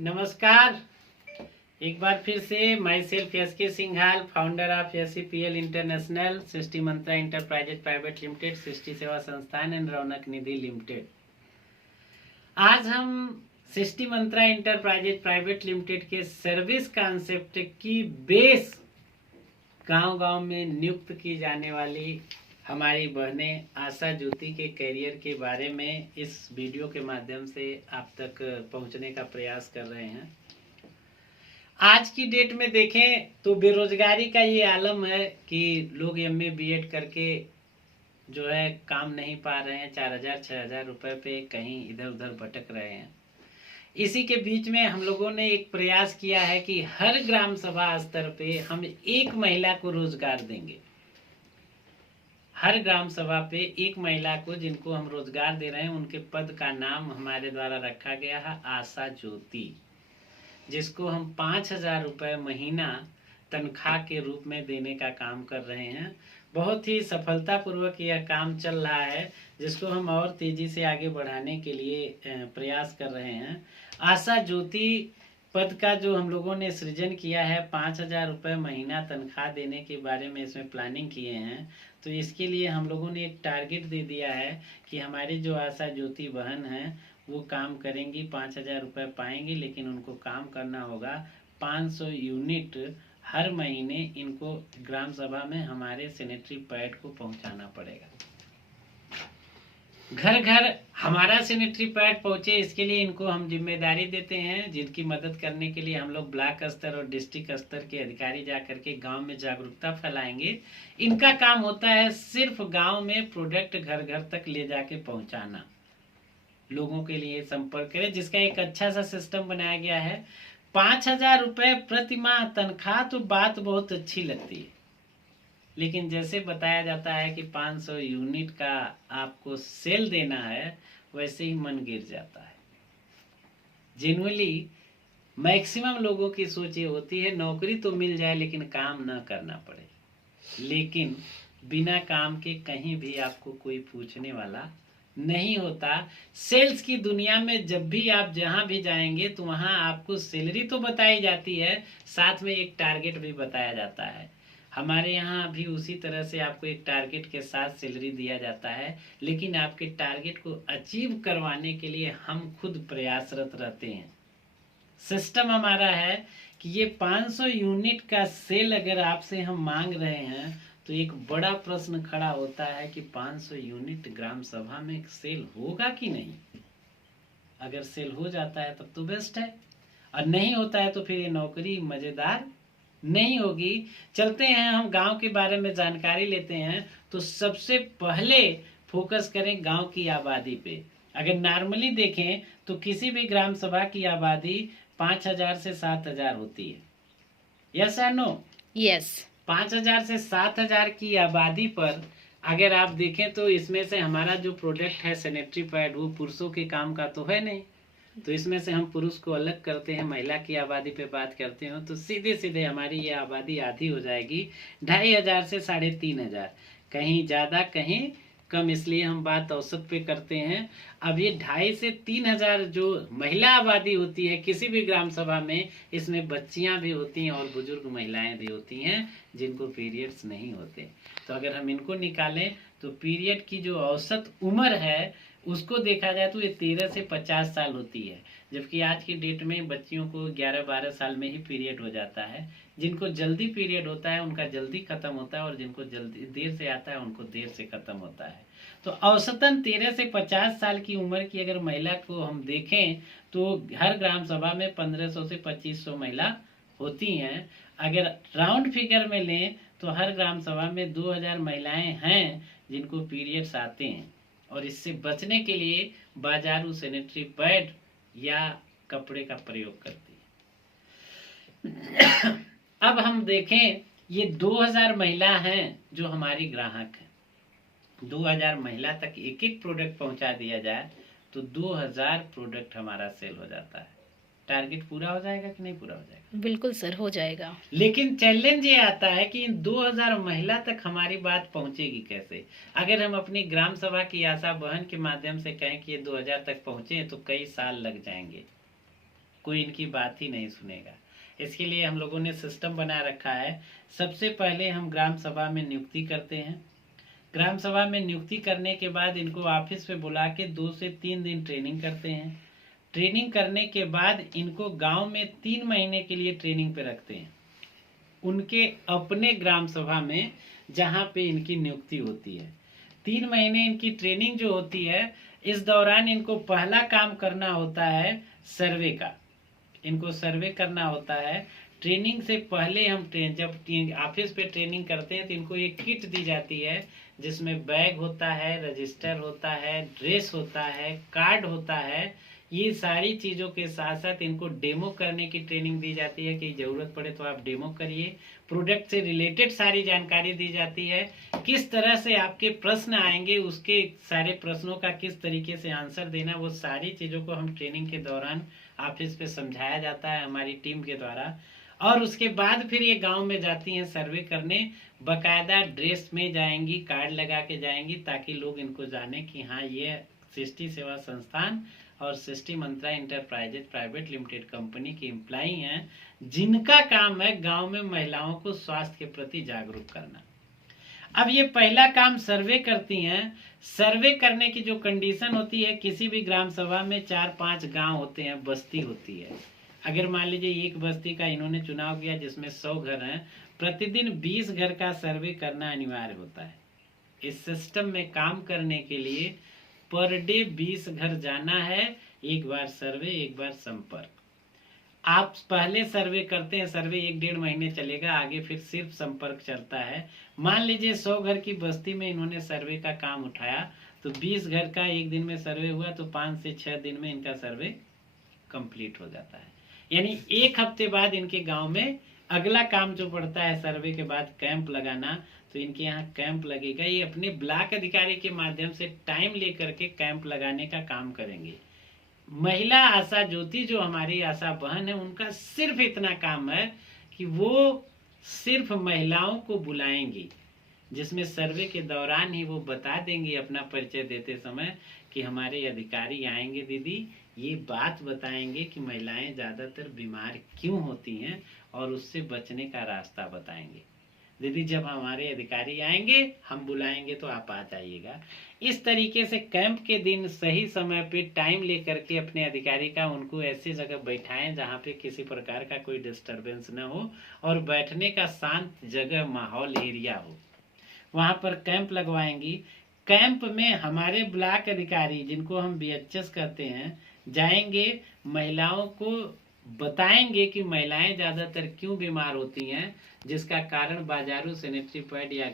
नमस्कार। एक बार फिर से my self S K Singhal, founder of SCPL international, Srishti Mantra enterprises private limited, Srishti Seva Sansthan and Raunak Nidhi limited. आज हम Srishti Mantra enterprises private limited के सर्विस कॉन्सेप्ट की बेस गांव-गांव में नियुक्त की जाने वाली हमारी बहनें आशा ज्योति के करियर के बारे में इस वीडियो के माध्यम से आप तक पहुंचने का प्रयास कर रहे हैं। आज की डेट में देखें तो बेरोजगारी का ये आलम है कि लोग MA BEd करके जो है काम नहीं पा रहे हैं, 4000-6000 रुपए पे कहीं इधर उधर भटक रहे हैं। इसी के बीच में हम लोगों ने एक प्रयास किया है कि हर ग्राम सभा स्तर पे हम एक महिला को रोजगार देंगे। हर ग्राम सभा पे एक महिला को जिनको हम रोजगार दे रहे हैं, उनके पद का नाम हमारे द्वारा रखा गया है आशा ज्योति, जिसको हम 5000 रुपये महीना तनख्वाह के रूप में देने का काम कर रहे हैं। बहुत ही सफलतापूर्वक यह काम चल रहा है, जिसको हम और तेजी से आगे बढ़ाने के लिए प्रयास कर रहे हैं। आशा ज्योति पद का जो हम लोगों ने सृजन किया है, 5000 रुपये महीना तनख्वाह देने के बारे में इसमें प्लानिंग किए हैं। तो इसके लिए हम लोगों ने एक टारगेट दे दिया है कि हमारी जो आशा ज्योति बहन है वो काम करेंगी, 5000 रुपये पाएंगी, लेकिन उनको काम करना होगा 500 यूनिट हर महीने इनको ग्राम सभा में हमारे सैनिटरी पैड को पहुंचाना पड़ेगा। घर घर हमारा सैनिटरी पैड पहुंचे, इसके लिए इनको हम जिम्मेदारी देते हैं, जिनकी मदद करने के लिए हम लोग ब्लॉक स्तर और डिस्ट्रिक्ट स्तर के अधिकारी जा करके गांव में जागरूकता फैलाएंगे। इनका काम होता है सिर्फ गांव में प्रोडक्ट घर घर तक ले जाके पहुंचाना, लोगों के लिए संपर्क करें, जिसका एक अच्छा सा सिस्टम बनाया गया है। 5000 रुपये प्रति माह तनख्वाह तो बात बहुत अच्छी लगती है, लेकिन जैसे बताया जाता है कि 500 यूनिट का आपको सेल देना है, वैसे ही मन गिर जाता है। जेन्युइनली मैक्सिमम लोगों की सोच ये होती है नौकरी तो मिल जाए लेकिन काम ना करना पड़े, लेकिन बिना काम के कहीं भी आपको कोई पूछने वाला नहीं होता। सेल्स की दुनिया में जब भी आप जहां भी जाएंगे तो वहां आपको सैलरी तो बताई जाती है, साथ में एक टारगेट भी बताया जाता है। हमारे यहाँ भी उसी तरह से आपको एक टारगेट के साथ सैलरी दिया जाता है, लेकिन आपके टारगेट को अचीव करवाने के लिए हम खुद प्रयासरत रहते हैं। सिस्टम हमारा है कि ये 500 यूनिट का सेल अगर आपसे हम मांग रहे हैं तो एक बड़ा प्रश्न खड़ा होता है कि 500 यूनिट ग्राम सभा में सेल होगा कि नहीं। अगर सेल हो जाता है तब तो बेस्ट है, और नहीं होता है तो फिर ये नौकरी मजेदार नहीं होगी। चलते हैं हम गांव के बारे में जानकारी लेते हैं। तो सबसे पहले फोकस करें गांव की आबादी पे। अगर नॉर्मली देखें तो किसी भी ग्राम सभा की आबादी 5000 से 7000 होती है। यस या नो? यस। 5000 से 7000 की आबादी पर अगर आप देखें तो इसमें से हमारा जो प्रोडक्ट है सैनिटरी पैड, वो पुरुषों के काम का तो है नहीं। तो इसमें से हम पुरुष को अलग करते हैं, महिला की आबादी पे बात करते हो तो सीधे सीधे हमारी ये आबादी आधी हो जाएगी, 2500 से 3500, कहीं ज़्यादा कहीं कम, इसलिए हम बात औसत पे करते हैं। अब ये 2500 से 3000 जो महिला आबादी होती है किसी भी ग्राम सभा में, इसमें बच्चियां भी होती हैं और बुजुर्ग महिलाएं भी होती हैं जिनको पीरियड्स नहीं होते। तो अगर हम इनको निकालें तो पीरियड की जो औसत उम्र है उसको देखा जाए तो ये 13 से 50 साल होती है, जबकि आज की डेट में बच्चियों को 11-12 साल में ही पीरियड हो जाता है। जिनको जल्दी पीरियड होता है उनका जल्दी खत्म होता है, और जिनको जल्दी देर से आता है उनको देर से खत्म होता है। तो औसतन 13 से 50 साल की उम्र की अगर महिला को हम देखें तो हर ग्राम सभा में 1500 से 2500 महिला होती हैं। अगर राउंड फिगर में लें तो हर ग्राम सभा में 2000 महिलाएं हैं जिनको पीरियड्स आते हैं, और इससे बचने के लिए बाजारू सैनिटरी पैड या कपड़े का प्रयोग करती है। अब हम देखें, ये 2000 महिला हैं जो हमारी ग्राहक हैं। 2000 महिला तक एक एक प्रोडक्ट पहुंचा दिया जाए तो 2000 प्रोडक्ट हमारा सेल हो जाता है। टारगेट पूरा हो जाएगा कि नहीं पूरा हो जाएगा? बिल्कुल सर, हो जाएगा। लेकिन चैलेंज ये आता है कि इन 2000 महिला तक हमारी बात पहुंचेगी कैसे। अगर हम अपनी ग्राम सभा की आशा बहन के माध्यम से कहें कि ये 2000 तक पहुंचे तो कई साल लग जाएंगे। कोई इनकी बात ही नहीं सुनेगा। इसके लिए हम लोगों ने सिस्टम बना रखा है। सबसे पहले हम ग्राम सभा में नियुक्ति करते हैं। ग्राम सभा में नियुक्ति करने के बाद इनको ऑफिस पे बुला के 2 से 3 दिन ट्रेनिंग करते हैं। ट्रेनिंग करने के बाद इनको गांव में 3 महीने के लिए ट्रेनिंग पे रखते हैं, उनके अपने ग्राम सभा में जहां पे इनकी नियुक्ति होती है। 3 महीने इनकी ट्रेनिंग जो होती है, इस दौरान इनको पहला काम करना होता है सर्वे का। इनको सर्वे करना होता है। ट्रेनिंग से पहले हम जब ऑफिस पे ट्रेनिंग करते हैं तो इनको एक किट दी जाती है, जिसमें बैग होता है, रजिस्टर होता है, ड्रेस होता है, कार्ड होता है। ये सारी चीज़ों के साथ साथ इनको डेमो करने की ट्रेनिंग दी जाती है कि ज़रूरत पड़े तो आप डेमो करिए। प्रोडक्ट से रिलेटेड सारी जानकारी दी जाती है, किस तरह से आपके प्रश्न आएंगे, उसके सारे प्रश्नों का किस तरीके से आंसर देना, वो सारी चीज़ों को हम ट्रेनिंग के दौरान ऑफिस पे समझाया जाता है हमारी टीम के द्वारा। और उसके बाद फिर ये गांव में जाती हैं सर्वे करने। बकायदा ड्रेस में जाएंगी, कार्ड लगा के जाएंगी, ताकि लोग इनको जाने कि हाँ ये सृष्टि सेवा संस्थान और सृष्टि Mantra enterprises private limited company की एम्प्लॉई हैं, जिनका काम है गांव में महिलाओं को स्वास्थ्य के प्रति जागरूक करना। अब ये पहला काम सर्वे करती हैं। सर्वे करने की जो कंडीशन होती है, किसी भी ग्राम सभा में 4-5 गांव होते हैं, बस्ती होती है। अगर मान लीजिए एक बस्ती का इन्होंने चुनाव किया जिसमें 100 घर हैं, प्रतिदिन 20 घर का सर्वे करना अनिवार्य होता है। इस सिस्टम में काम करने के लिए पर डे 20 घर जाना है, एक बार सर्वे, एक बार संपर्क। आप पहले सर्वे करते हैं, सर्वे 1-1.5 महीने चलेगा, आगे फिर सिर्फ संपर्क चलता है। मान लीजिए 100 घर की बस्ती में इन्होंने सर्वे का काम उठाया, तो 20 घर का एक दिन में सर्वे हुआ, तो 5 से 6 दिन में इनका सर्वे कंप्लीट हो जाता है। यानी 1 हफ्ते बाद इनके गांव में अगला काम जो पड़ता है सर्वे के बाद कैंप लगाना, तो इनके यहाँ कैंप लगेगा। ये अपने ब्लॉक अधिकारी के माध्यम से टाइम लेकर के कैंप लगाने का काम करेंगे। महिला आशा ज्योति जो हमारी आशा बहन है, उनका सिर्फ इतना काम है कि वो सिर्फ महिलाओं को बुलाएंगी, जिसमें सर्वे के दौरान ही वो बता देंगी अपना परिचय देते समय कि हमारे अधिकारी आएंगे दीदी, ये बात बताएंगे कि महिलाएं ज़्यादातर बीमार क्यों होती हैं और उससे बचने का रास्ता बताएंगे। दीदी जब हमारे अधिकारी आएंगे हम बुलाएंगे तो आप आ जाइएगा। इस तरीके से कैंप के दिन सही समय पे टाइम लेकर के अपने अधिकारी का उनको ऐसी जगह बैठाएं जहाँ पे किसी प्रकार का कोई डिस्टरबेंस न हो और बैठने का शांत जगह, माहौल, एरिया हो, वहाँ पर कैंप लगवाएंगी। कैंप में हमारे ब्लॉक अधिकारी, जिनको हम BHS कहते हैं, जाएंगे, महिलाओं को बताएंगे कि महिलाएं ज़्यादातर क्यों बीमार होती हैं, जिसका कारण बाजारू सैनिटरी पैड या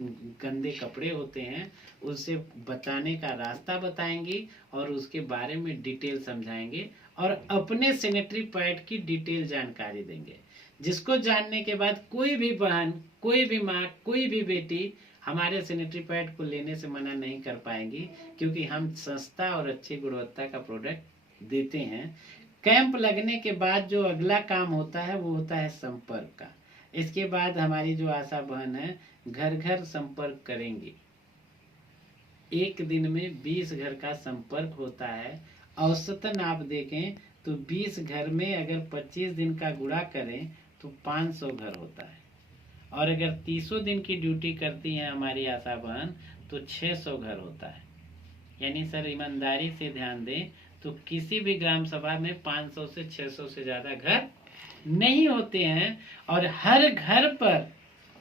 गंदे कपड़े होते हैं, उससे बचाने का रास्ता बताएंगे और उसके बारे में डिटेल समझाएंगे और अपने सैनिटरी पैड की डिटेल जानकारी देंगे, जिसको जानने के बाद कोई भी बहन, कोई भी माँ, कोई भी बेटी हमारे सैनिटरी पैड को लेने से मना नहीं कर पाएंगी, क्योंकि हम सस्ता और अच्छी गुणवत्ता का प्रोडक्ट देते हैं। कैंप लगने के बाद जो अगला काम होता है वो होता है संपर्क का। इसके बाद हमारी जो आशा बहन है घर घर संपर्क करेंगी। एक दिन में 20 घर का संपर्क होता है। औसतन आप देखें तो 20 घर में अगर 25 दिन का गुणा करें तो 500 घर होता है, और अगर 300 दिन की ड्यूटी करती हैं हमारी आशा बहन तो 600 घर होता है। यानी सर ईमानदारी से ध्यान दें तो किसी भी ग्राम सभा में 500 से 600 से ज़्यादा घर नहीं होते हैं, और हर घर पर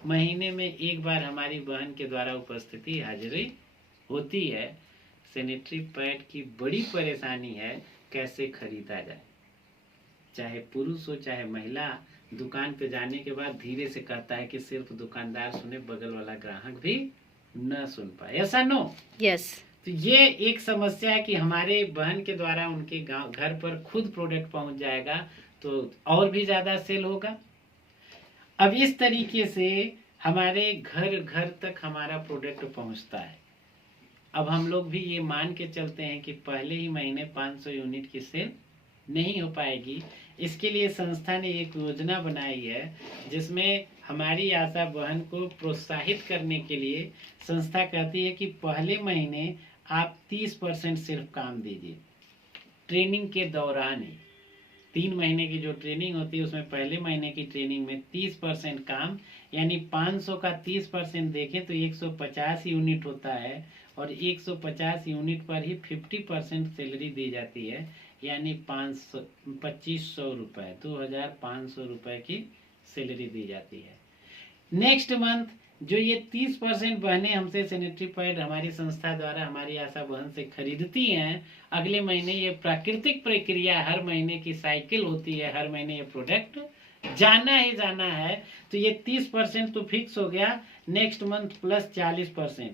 महीने में एक बार हमारी बहन के द्वारा उपस्थिति, हाजिरी होती है। सैनिटरी पैड की बड़ी परेशानी है कैसे खरीदा जाए, चाहे पुरुष हो चाहे महिला। दुकान पे जाने के बाद धीरे से कहता है कि सिर्फ दुकानदार सुने, बगल वाला ग्राहक भी न सुन पाए। ऐसा नो? यस। तो ये एक समस्या है कि हमारे बहन के द्वारा उनके गांव घर पर खुद प्रोडक्ट पहुंच जाएगा तो और भी ज्यादा सेल होगा। अब इस तरीके से हमारे घर घर तक हमारा प्रोडक्ट पहुंचता है। अब हम लोग भी ये मान के चलते हैं कि पहले ही महीने 500 यूनिट की सेल नहीं हो पाएगी। इसके लिए संस्था ने एक योजना बनाई है, जिसमें हमारी आशा बहन को प्रोत्साहित करने के लिए संस्था कहती है कि पहले महीने आप 30% सिर्फ काम दीजिए ट्रेनिंग के दौरान ही। 3 महीने की जो ट्रेनिंग होती है उसमें पहले महीने की ट्रेनिंग में 30% काम, यानी 500 का 30% देखें तो 150 यूनिट होता है, और 150 यूनिट पर ही 50% सैलरी दी जाती है, यानी 2500 रुपये, 2500 रुपये की सैलरी दी जाती है। नेक्स्ट मंथ जो ये 30% बहनें हमसे सैनिटरी पैड हमारी संस्था द्वारा हमारी आशा बहन से खरीदती हैं, अगले महीने ये प्राकृतिक प्रक्रिया, हर महीने की साइकिल होती है, हर महीने ये प्रोडक्ट जाना ही जाना है, तो ये 30% तो फिक्स हो गया। नेक्स्ट मंथ प्लस 40%,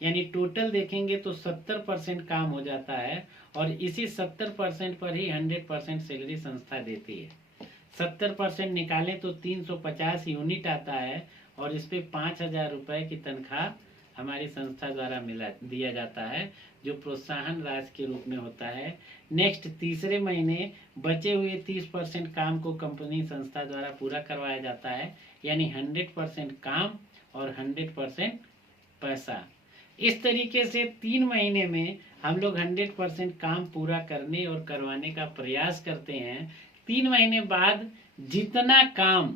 यानी टोटल देखेंगे तो 70% काम हो जाता है, और इसी 70% पर ही 100% सैलरी संस्था देती है। 70% निकालें तो 350 यूनिट आता है, और इस पे 5000 रुपये की तनख्वाह हमारी संस्था द्वारा दिया जाता है, जो प्रोत्साहन राशि के रूप में होता है। नेक्स्ट तीसरे महीने बचे हुए 30% काम को कंपनी संस्था द्वारा पूरा करवाया जाता है, यानी 100% काम और 100% पैसा। इस तरीके से 3 महीने में हम लोग 100% काम पूरा करने और करवाने का प्रयास करते हैं। 3 महीने बाद जितना काम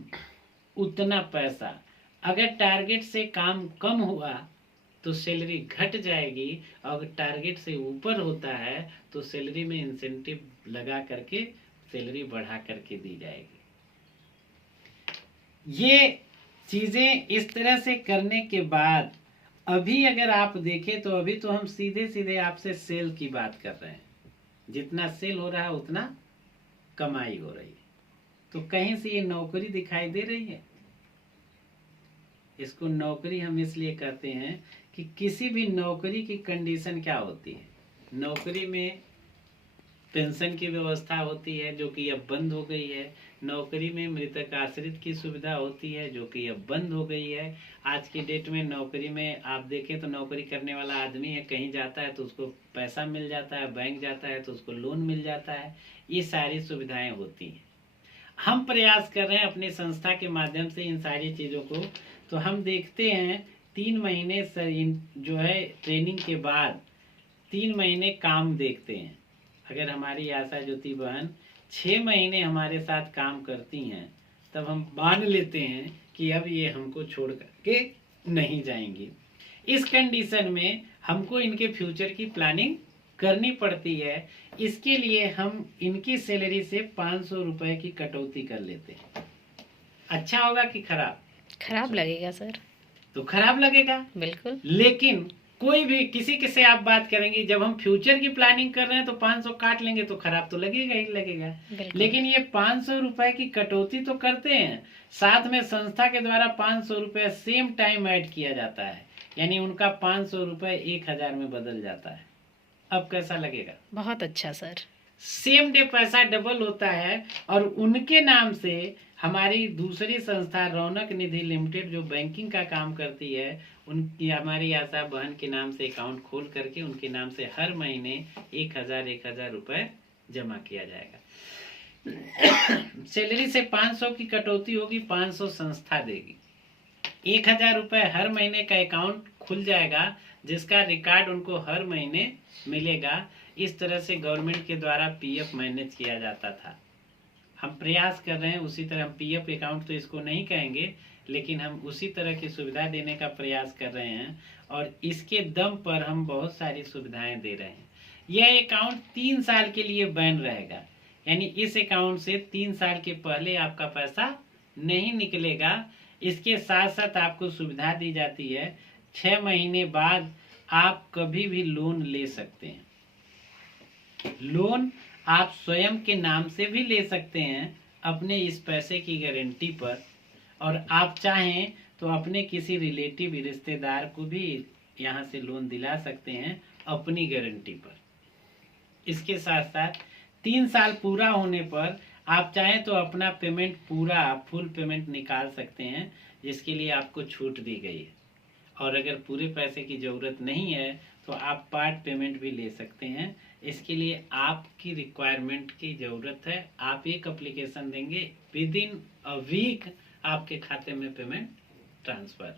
उतना पैसा। अगर टारगेट से काम कम हुआ तो सैलरी घट जाएगी, और टारगेट से ऊपर होता है तो सैलरी में इंसेंटिव लगा करके सैलरी बढ़ा करके दी जाएगी। ये चीजें इस तरह से करने के बाद अभी अगर आप देखें तो अभी तो हम सीधे सीधे आपसे सेल की बात कर रहे हैं, जितना सेल हो रहा है उतना कमाई हो रही है। तो कहीं से ये नौकरी दिखाई दे रही है? इसको नौकरी हम इसलिए कहते हैं कि किसी भी नौकरी की कंडीशन क्या होती है। नौकरी में पेंशन की व्यवस्था होती है जो कि अब बंद हो गई है। नौकरी में मृतक आश्रित की सुविधा होती है जो कि अब बंद हो गई है। आज की डेट में नौकरी में आप देखें तो नौकरी करने वाला आदमी है, कहीं जाता है तो उसको पैसा मिल जाता है, बैंक जाता है तो उसको लोन मिल जाता है, ये सारी सुविधाएं होती हैं। हम प्रयास कर रहे हैं अपनी संस्था के माध्यम से इन सारी चीज़ों को। तो हम देखते हैं 3 महीने जो है ट्रेनिंग के बाद 3 महीने काम देखते हैं। अगर हमारी आशा ज्योति बहन 6 महीने हमारे साथ काम करती हैं, तब हम मान लेते हैं कि अब ये हमको छोड़ करके नहीं जाएंगी। इस कंडीशन में हमको इनके फ्यूचर की प्लानिंग करनी पड़ती है। इसके लिए हम इनकी सैलरी से 500 रुपये की कटौती कर लेते हैं। अच्छा होगा कि खराब? खराब लगेगा सर। तो खराब लगेगा बिल्कुल। लेकिन कोई भी किसी के से आप बात करेंगे, जब हम फ्यूचर की प्लानिंग कर रहे हैं तो 500 काट लेंगे तो खराब तो लगेगा ही लगेगा। लेकिन ये 500 रुपए की कटौती तो करते हैं, साथ में संस्था के द्वारा 500 रुपये सेम टाइम ऐड किया जाता है, यानी उनका 500 रुपये 1000 में बदल जाता है। अब कैसा लगेगा? बहुत अच्छा सर। सेम डे पैसा डबल होता है, और उनके नाम से हमारी दूसरी संस्था रौनक निधि लिमिटेड जो बैंकिंग का काम करती है, उनकी हमारी आशा बहन के नाम से अकाउंट खोल करके उनके नाम से हर महीने 1000 रुपये जमा किया जाएगा। सैलरी से 500 की कटौती होगी, 500 संस्था देगी, 1000 रुपये हर महीने का अकाउंट खुल जाएगा, जिसका रिकॉर्ड उनको हर महीने मिलेगा। इस तरह से गवर्नमेंट के द्वारा पीएफ मैनेज किया जाता था। हम प्रयास कर रहे हैं उसी तरह, हम पीएफ अकाउंट तो इसको नहीं कहेंगे, लेकिन हम उसी तरह की सुविधा देने का प्रयास कर रहे हैं, और इसके दम पर हम बहुत सारी सुविधाएं दे रहे हैं। यह अकाउंट 3 साल के लिए बैन रहेगा, यानी इस अकाउंट से 3 साल के पहले आपका पैसा नहीं निकलेगा। इसके साथ साथ आपको सुविधा दी जाती है 6 महीने बाद आप कभी भी लोन ले सकते हैं। लोन आप स्वयं के नाम से भी ले सकते हैं अपने इस पैसे की गारंटी पर, और आप चाहें तो अपने किसी रिलेटिव रिश्तेदार को भी यहाँ से लोन दिला सकते हैं अपनी गारंटी पर। इसके साथ साथ 3 साल पूरा होने पर आप चाहें तो अपना पेमेंट पूरा फुल पेमेंट निकाल सकते हैं, जिसके लिए आपको छूट दी गई है। और अगर पूरे पैसे की ज़रूरत नहीं है तो आप पार्ट पेमेंट भी ले सकते हैं। इसके लिए आपकी रिक्वायरमेंट की ज़रूरत है, आप एक एप्लीकेशन देंगे, विद इन अ वीक आपके खाते में पेमेंट ट्रांसफ़र।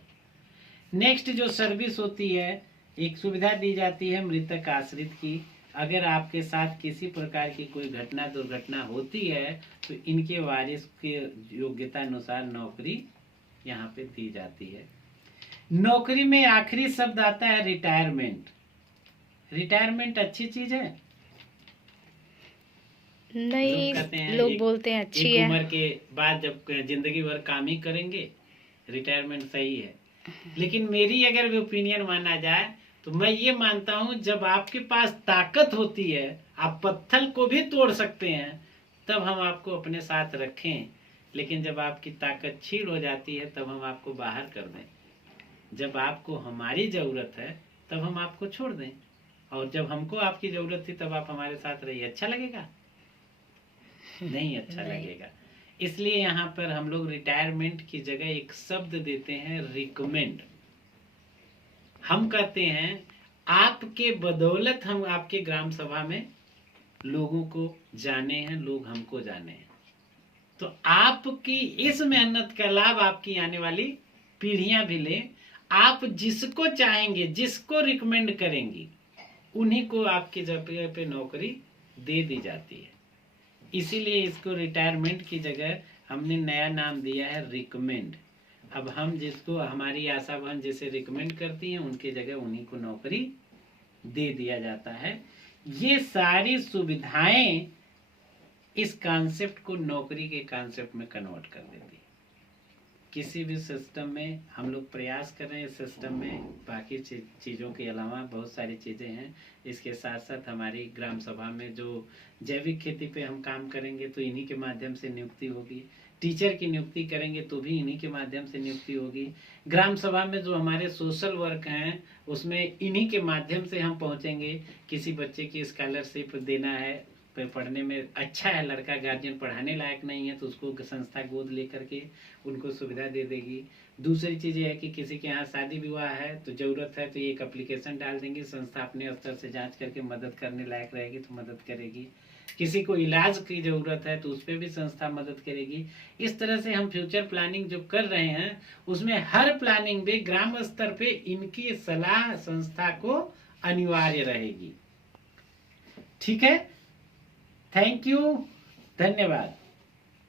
नेक्स्ट जो सर्विस होती है, एक सुविधा दी जाती है मृतक आश्रित की। अगर आपके साथ किसी प्रकार की कोई घटना दुर्घटना होती है तो इनके वारिस के योग्यता अनुसार नौकरी यहाँ पे दी जाती है। नौकरी में आखिरी शब्द आता है रिटायरमेंट। रिटायरमेंट अच्छी चीज है? नहीं, कहते हैं लोग बोलते हैं अच्छी एक है। उम्र के बाद जब जिंदगी भर काम ही करेंगे, रिटायरमेंट सही है। लेकिन मेरी अगर ओपिनियन माना जाए तो मैं ये मानता हूँ जब आपके पास ताकत होती है, आप पत्थर को भी तोड़ सकते हैं, तब हम आपको अपने साथ रखें। लेकिन जब आपकी ताकत छीड़ हो जाती है तब हम आपको बाहर कर दें। जब आपको हमारी जरूरत है तब हम आपको छोड़ दें, और जब हमको आपकी जरूरत थी तब आप हमारे साथ रहिए। अच्छा लगेगा? नहीं अच्छा नहीं। लगेगा। इसलिए यहाँ पर हम लोग रिटायरमेंट की जगह एक शब्द देते हैं रिकमेंड। हम कहते हैं आपके बदौलत हम आपके ग्राम सभा में लोगों को जाने हैं, लोग हमको जाने हैं। तो आपकी इस मेहनत का लाभ आपकी आने वाली पीढ़ियां भी लें। आप जिसको चाहेंगे, जिसको रिकमेंड करेंगी, उन्हीं को आपकी जगह पे नौकरी दे दी जाती है। इसीलिए इसको रिटायरमेंट की जगह हमने नया नाम दिया है रिकमेंड। अब हम जिसको हमारी आशा बहन जिसे रिकमेंड करती हैं उनकी जगह उन्हीं को नौकरी दे दिया जाता है। ये सारी सुविधाएं इस कॉन्सेप्ट को नौकरी के कॉन्सेप्ट में कन्वर्ट कर देती है। किसी भी सिस्टम में हम लोग प्रयास कर रहे हैं। सिस्टम में बाकी चीज़ों के अलावा बहुत सारी चीज़ें हैं। इसके साथ साथ हमारी ग्राम सभा में जो जैविक खेती पे हम काम करेंगे तो इन्हीं के माध्यम से नियुक्ति होगी। टीचर की नियुक्ति करेंगे तो भी इन्हीं के माध्यम से नियुक्ति होगी। ग्राम सभा में जो हमारे सोशल वर्क हैं उसमें इन्हीं के माध्यम से हम पहुंचेंगे। किसी बच्चे की स्कॉलरशिप देना है, पढ़ने में अच्छा है, लड़का गार्जियन पढ़ाने लायक नहीं है तो उसको संस्था गोद लेकर के उनको सुविधा दे देगी। दूसरी चीज़ ये है कि किसी के यहाँ शादी विवाह है तो ज़रूरत है तो एक एप्लीकेशन डाल देंगे, संस्था अपने स्तर से जांच करके मदद करने लायक रहेगी तो मदद करेगी। किसी को इलाज की ज़रूरत है तो उस पर भी संस्था मदद करेगी। इस तरह से हम फ्यूचर प्लानिंग जो कर रहे हैं उसमें हर प्लानिंग में ग्राम स्तर पे इनकी सलाह संस्था को अनिवार्य रहेगी। ठीक है, थैंक यू, धन्यवाद।